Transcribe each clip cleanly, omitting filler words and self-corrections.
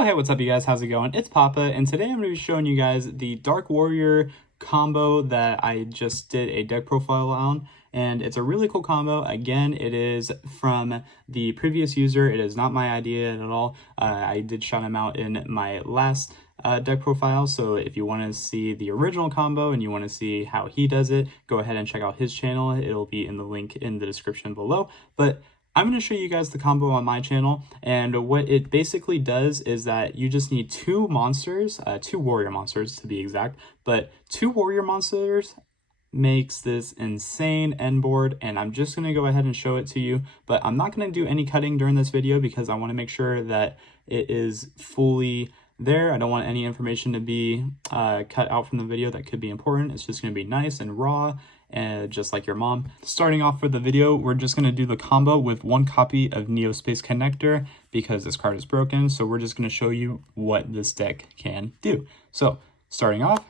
Oh, hey, what's up, you guys? How's it going? It's Papa, and today I'm going to be showing you guys the Dark Warrior combo that I just did a deck profile on, and it's a really cool combo. Again, it is from the previous user. It is not my idea at all. I did shout him out in my last deck profile, so if you want to see the original combo and you want to see how he does it, go ahead and check out his channel. It'll be in the link in the description below. But I'm going to show you guys the combo on my channel, and what it basically does is that you just need two monsters, two warrior monsters to be exact, but two warrior monsters makes this insane end board, and I'm just going to go ahead and show it to you, but I'm not going to do any cutting during this video because I want to make sure that it is fully there. I don't want any information to be cut out from the video that could be important. It's just going to be nice and raw, and just like your mom. Starting off for the video, we're just going to do the combo with one copy of Neospace Connector because this card is broken, so we're just going to show you what this deck can do. So starting off,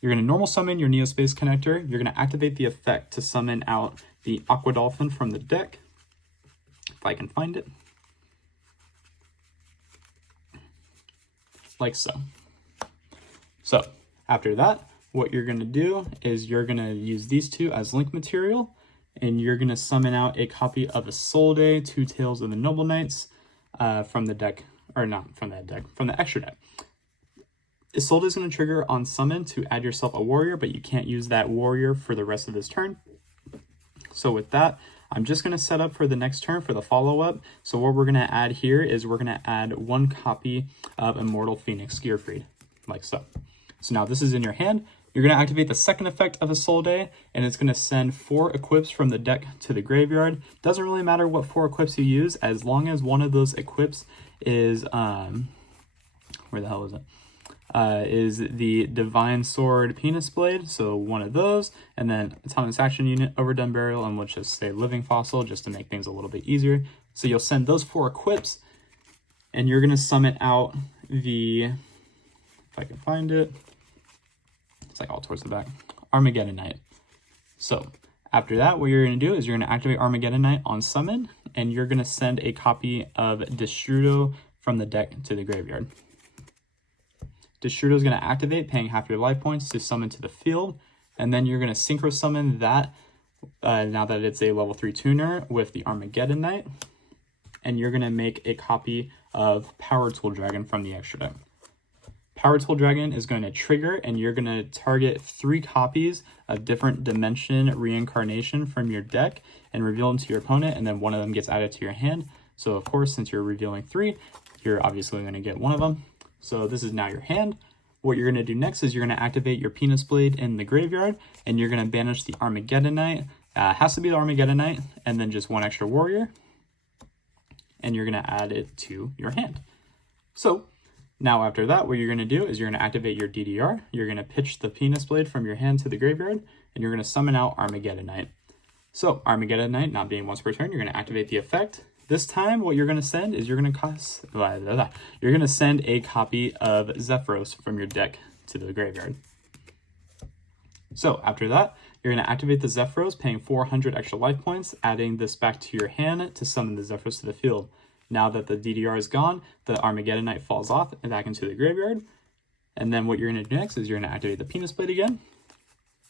you're going to normal summon your Neospace Connector. You're going to activate the effect to summon out the Aqua Dolphin from the deck, if I can find it, like so. So after that, what you're going to do is you're going to use these two as link material, and you're going to summon out a copy of Isolde, Two Tails of the Noble Knights from the deck, or not from that deck, from the extra deck. Isolde is going to trigger on summon to add yourself a warrior, but you can't use that warrior for the rest of this turn. So with that, I'm just going to set up for the next turn for the follow-up. So what we're going to add here is we're going to add one copy of Immortal Phoenix Gearfried, like so. So now this is in your hand. You're going to activate the second effect of Isolde, and it's going to send 4 equips from the deck to the graveyard. Doesn't really matter what 4 equips you use, as long as one of those equips is, where the hell is it? Is the Divine Sword Penis Blade, so one of those, and then Autonomous Action Unit, Overdone Burial, and we'll just say Living Fossil, just to make things a little bit easier. So you'll send those 4 equips, and you're going to summon out the, if I can find it, it's like all towards the back, Armageddon Knight. So after that, what you're going to do is you're going to activate Armageddon Knight on summon, and you're going to send a copy of Destrudo from the deck to the graveyard. Destrudo is going to activate, paying half your life points to summon to the field, and then you're going to synchro summon that, now that it's a level 3 tuner, with the Armageddon Knight, and you're going to make a copy of Power Tool Dragon from the extra deck. Power Tool Dragon is going to trigger, and you're going to target 3 copies of different dimension reincarnation from your deck and reveal them to your opponent, and then one of them gets added to your hand. So of course, since you're revealing 3, you're obviously going to get one of them. So this is now your hand. What you're going to do next is you're going to activate your Penis Blade in the graveyard, and you're going to banish the Armageddon Knight. Has to be the Armageddon Knight, and then just one extra warrior, and you're going to add it to your hand. So now after that, what you're going to do is you're going to activate your DDR. You're going to pitch the Penis Blade from your hand to the graveyard, and you're going to summon out Armageddon Knight. So Armageddon Knight, not being once per turn, you're going to activate the effect. This time, what you're going to send is you're going to send a copy of Zephyros from your deck to the graveyard. So after that, you're going to activate the Zephyros, paying 400 extra life points, adding this back to your hand to summon the Zephyros to the field. Now that the DDR is gone, the Armageddon Knight falls off and back into the graveyard. And then what you're going to do next is you're going to activate the Penis Blade again,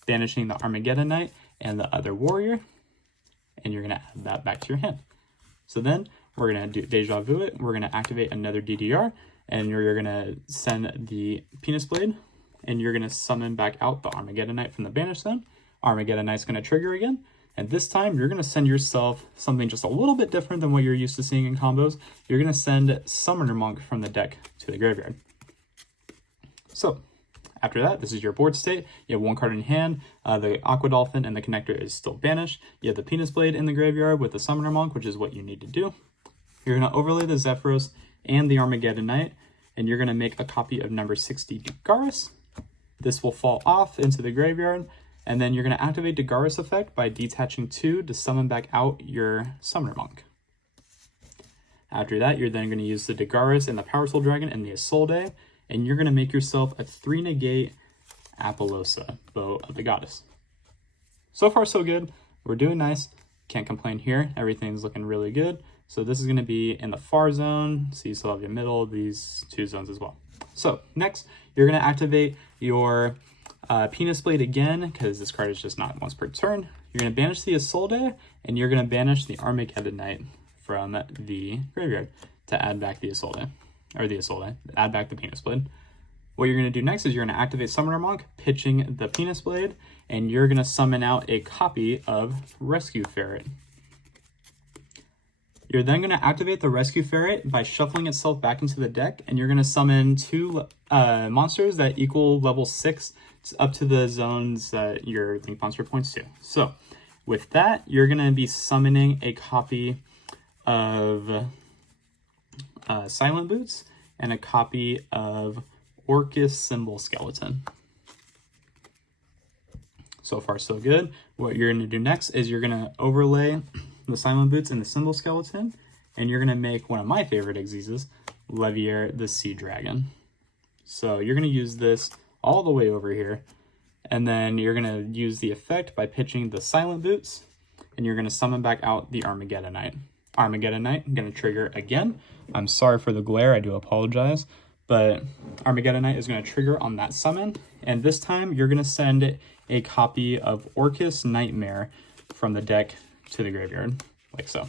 banishing the Armageddon Knight and the other warrior, and you're going to add that back to your hand. So then we're going to do Deja Vu it. We're going to activate another DDR, and you're going to send the Penis Blade, and you're going to summon back out the Armageddon Knight from the banish zone. Armageddon Knight's going to trigger again, and this time you're going to send yourself something just a little bit different than what you're used to seeing in combos. You're going to send Summoner Monk from the deck to the graveyard. So after that, this is your board state. You have 1 card in hand. The Aqua Dolphin and the Connector is still banished. You have the Penis Blade in the graveyard with the Summoner Monk, which is what you need to do. You're going to overlay the Zephyros and the Armageddon Knight, and you're going to make a copy of number 60 Dagaris. This will fall off into the graveyard, and then you're going to activate Dagaris effect by detaching 2 to summon back out your Summoner Monk. After that, you're then going to use the Dagaris and the Power Tool Dragon and the Isolde, and you're going to make yourself a 3-negate Apollosa, Bow of the Goddess. So far, so good. We're doing nice. Can't complain here. Everything's looking really good. So this is going to be in the far zone. So you still have your middle, these two zones as well. So next, you're going to activate your Penis Blade again, because this card is just not once per turn. You're going to banish the Isolde, and you're going to banish the Armageddonite from the graveyard to add back the Isolde, add back the Penis Blade. What you're going to do next is you're going to activate Summoner Monk, pitching the Penis Blade, and you're going to summon out a copy of Rescue Ferret. You're then going to activate the Rescue Ferret by shuffling itself back into the deck, and you're going to summon two monsters that equal level 6 up to the zones that your Link Monster points to. So with that, you're going to be summoning a copy of Silent Boots and a copy of Orcus Symbol Skeleton. So far, so good. What you're going to do next is you're going to overlay the Silent Boots and the Symbol Skeleton, and you're going to make one of my favorite Xyzes, Levier the Sea Dragon. So you're going to use this all the way over here, and then you're going to use the effect by pitching the Silent Boots, and you're going to summon back out the Armageddonite. Armageddonite, I'm going to trigger again. I'm sorry for the glare, I do apologize, but Armageddonite is going to trigger on that summon, and this time you're going to send a copy of Orcus Nightmare from the deck to the graveyard, like so.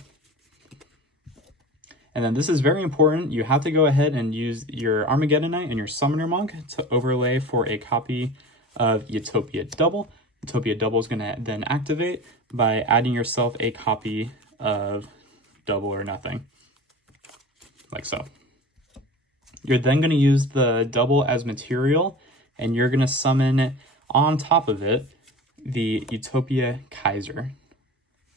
And then this is very important. You have to go ahead and use your Armageddonite and your Summoner Monk to overlay for a copy of Utopia Double. Utopia Double is going to then activate by adding yourself a copy of Double or Nothing, like so. You're then going to use the Double as material, and you're going to summon on top of it the Utopia Kaiser.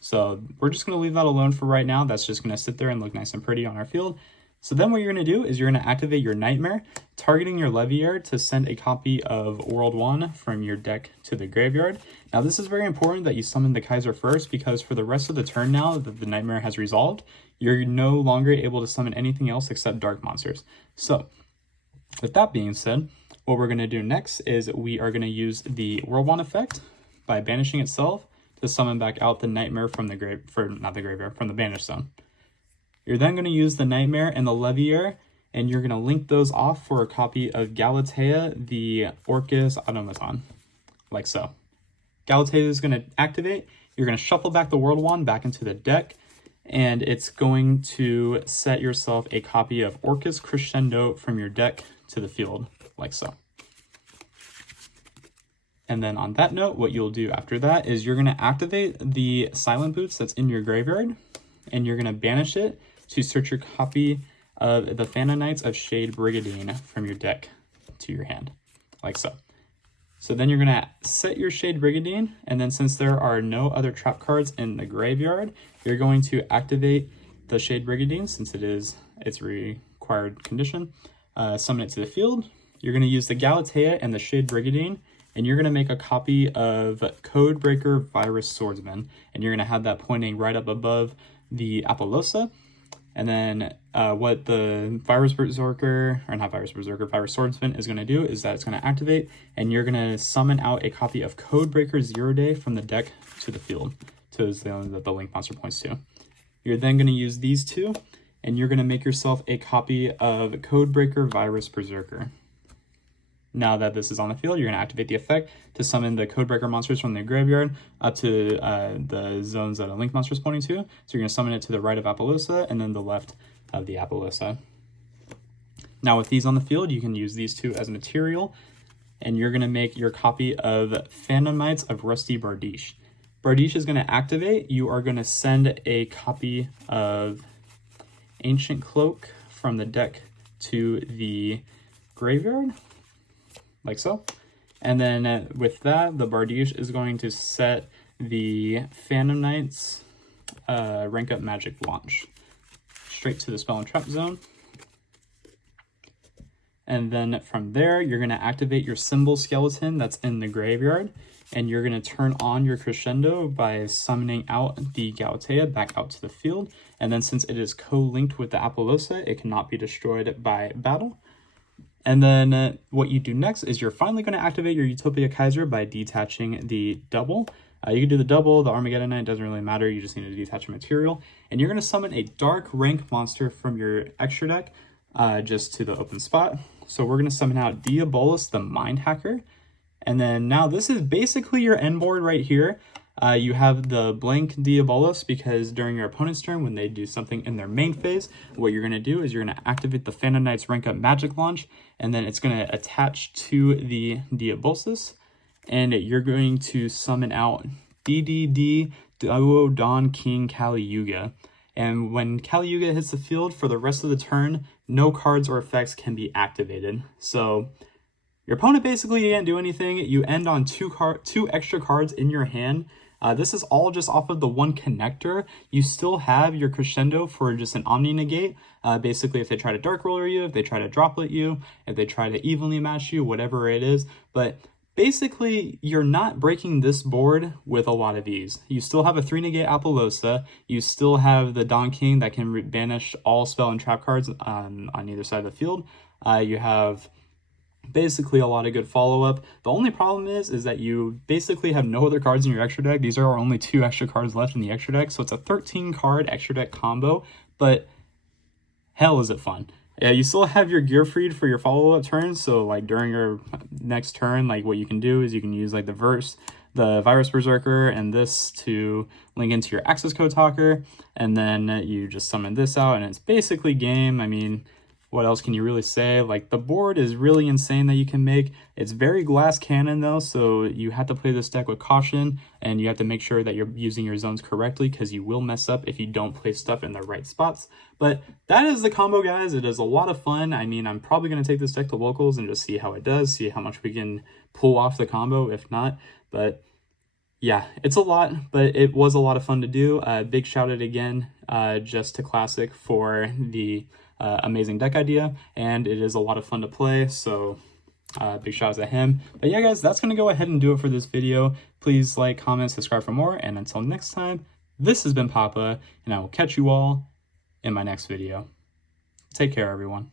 So we're just going to leave that alone for right now. That's just going to sit there and look nice and pretty on our field. So then what you're going to do is you're going to activate your Nightmare, targeting your Levier to send a copy of World 1 from your deck to the graveyard. Now this is very important that you summon the Kaiser first, because for the rest of the turn now that the Nightmare has resolved, you're no longer able to summon anything else except dark monsters. So with that being said, what we're going to do next is we are going to use the World 1 effect by banishing itself to summon back out the Nightmare from the from the Banish Zone. You're then going to use the Nightmare and the Levier, and you're going to link those off for a copy of Galatea, the Orcus Automaton, like so. Galatea is going to activate. You're going to shuffle back the World Wand back into the deck, and it's going to set yourself a copy of Orcus Crescendo from your deck to the field, like so. And then on that note, what you'll do after that is you're going to activate the Silent Boots that's in your graveyard, and you're going to banish it to search your copy of the Phantom Knights of Shade Brigandine from your deck to your hand, like so. So then you're going to set your Shade Brigandine, and then since there are no other trap cards in the graveyard, you're going to activate the Shade Brigandine since it's required condition. Summon it to the field. You're going to use the Galatea and the Shade Brigandine, and you're going to make a copy of Codebreaker Virus Swordsman, and you're going to have that pointing right up above the Apollousa. And then what the Virus Swordsman is going to do is that it's going to activate, and you're going to summon out a copy of Codebreaker Zero Day from the deck to the field, to the zone that the Link Monster points to. You're then going to use these two, and you're going to make yourself a copy of Codebreaker Virus Berserker. Now that this is on the field, you're going to activate the effect to summon the Codebreaker monsters from the graveyard up to the zones that a Link Monster is pointing to. So you're going to summon it to the right of Apollousa and then the left of the Apollousa. Now with these on the field, you can use these two as material, and you're going to make your copy of Phantom Knights of Rusty Bardiche. Bardiche is going to activate. You are going to send a copy of Ancient Cloak from the deck to the graveyard, like so. And then with that, the Bardiche is going to set the Phantom Knights rank up magic launch straight to the spell and trap zone. And then from there, you're going to activate your Symbol Skeleton that's in the graveyard, and you're going to turn on your Crescendo by summoning out the Galatea back out to the field. And then since it is co-linked with the Apollousa, it cannot be destroyed by battle. And then what you do next is you're finally going to activate your Utopia Kaiser by detaching the Double You can do the double, the Armageddon Knight, doesn't really matter. You just need to detach a material. And you're going to summon a dark rank monster from your extra deck just to the open spot. So we're going to summon out Diabolus, the Mind Hacker. And then now this is basically your end board right here. You have the blank Diabolus because during your opponent's turn, when they do something in their main phase, what you're going to do is you're going to activate the Phantom Knight's rank up magic launch, and then it's going to attach to the Diabolus, and you're going to summon out DDD Duo Dawn King Kali Yuga. And when Kali Yuga hits the field for the rest of the turn, no cards or effects can be activated. So your opponent basically didn't do anything. You end on two extra cards in your hand. This is all just off of the one connector. You still have your crescendo for just an Omni Negate. Basically, if they try to Dark Roller you, if they try to Droplet you, if they try to evenly match you, whatever it is. But basically, you're not breaking this board with a lot of ease. You still have a 3 Negate Apollosa. You still have the Dawn King that can banish all spell and trap cards on either side of the field. You have basically a lot of good follow-up. The only problem is that you basically have no other cards in your extra deck. These are our only 2 extra cards left in the extra deck, so it's a 13 card extra deck combo, but hell is it fun. Yeah, you still have your Gear Freed for your follow-up turn, so like during your next turn, like what you can do is you can use like the Virus Berserker and this to link into your access code talker, and then you just summon this out and it's basically game. I mean, what else can you really say? Like, the board is really insane that you can make. It's very glass cannon though, so you have to play this deck with caution, and you have to make sure that you're using your zones correctly because you will mess up if you don't place stuff in the right spots. But that is the combo, guys. It is a lot of fun. I mean, I'm probably going to take this deck to locals and just see how it does, see how much we can pull off the combo, if not. But yeah, it's a lot, but it was a lot of fun to do. Big shout out again just to Classic for the amazing deck idea, and it is a lot of fun to play, so big shout out to him. But yeah, guys, that's going to go ahead and do it for this video. Please like, comment, subscribe for more, and until next time, this has been Papa, and I will catch you all in my next video. Take care, everyone.